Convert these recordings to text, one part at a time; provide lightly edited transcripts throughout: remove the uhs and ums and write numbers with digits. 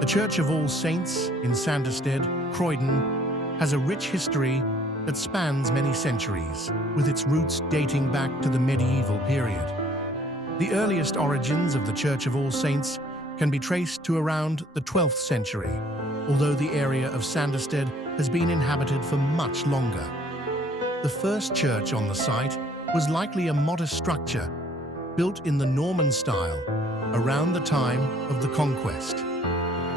The Church of All Saints in Sanderstead, Croydon, has a rich history that spans many centuries, with its roots dating back to the medieval period. The earliest origins of the Church of All Saints can be traced to around the 12th century, although the area of Sanderstead has been inhabited for much longer. The first church on the site was likely a modest structure, built in the Norman style, around the time of the Conquest.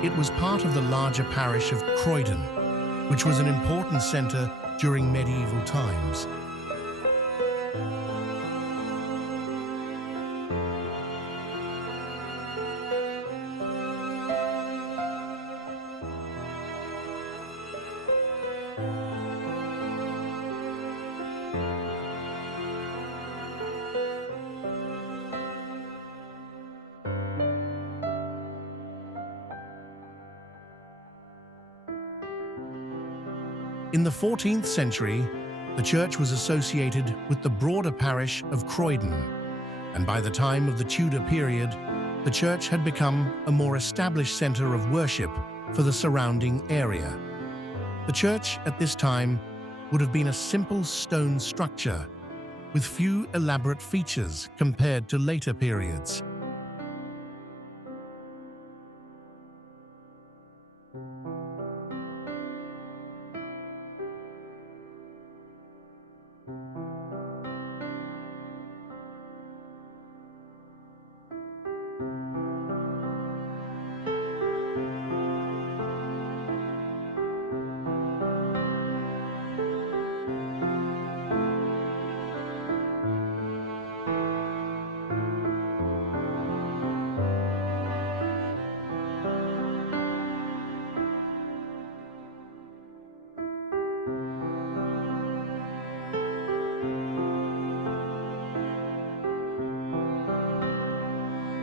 It was part of the larger parish of Croydon, which was an important centre during medieval times. In the 14th century, the church was associated with the broader parish of Croydon, and by the time of the Tudor period, the church had become a more established centre of worship for the surrounding area. The church at this time would have been a simple stone structure with few elaborate features compared to later periods.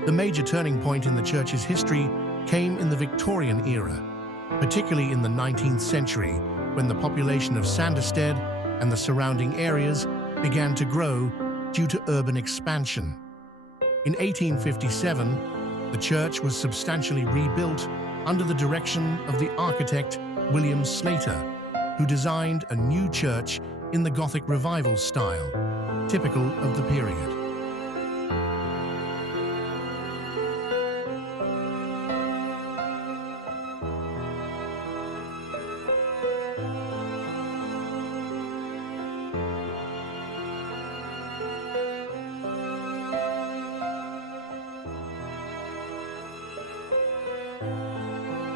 The major turning point in the church's history came in the Victorian era, particularly in the 19th century, when the population of Sanderstead and the surrounding areas began to grow due to urban expansion. In 1857, the church was substantially rebuilt under the direction of the architect William Slater, who designed a new church in the Gothic Revival style, typical of the period.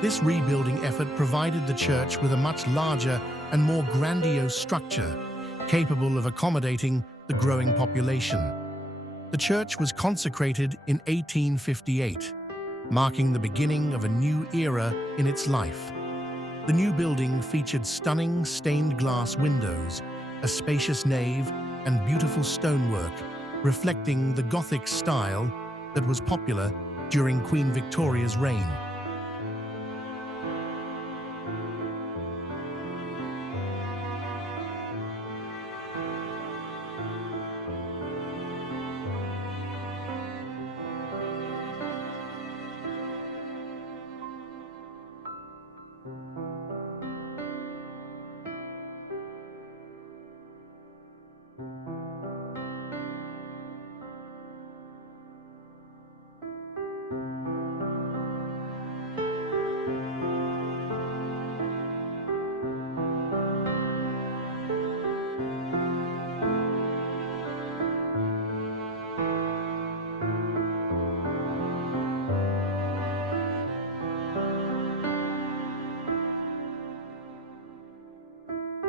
This rebuilding effort provided the church with a much larger and more grandiose structure, capable of accommodating the growing population. The church was consecrated in 1858, marking the beginning of a new era in its life. The new building featured stunning stained glass windows, a spacious nave, and beautiful stonework, reflecting the Gothic style that was popular during Queen Victoria's reign.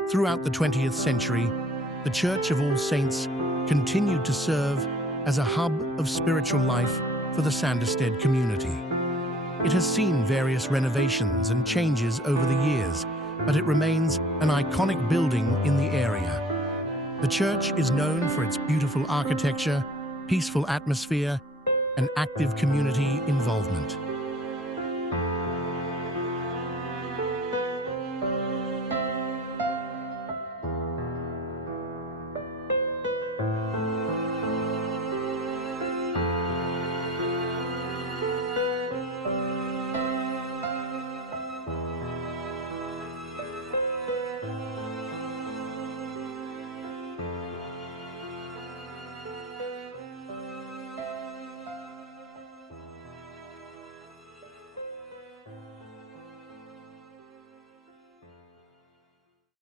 Throughout the 20th century, the Church of All Saints continued to serve as a hub of spiritual life for the Sanderstead community. It has seen various renovations and changes over the years, but it remains an iconic building in the area. The church is known for its beautiful architecture, peaceful atmosphere, and active community involvement.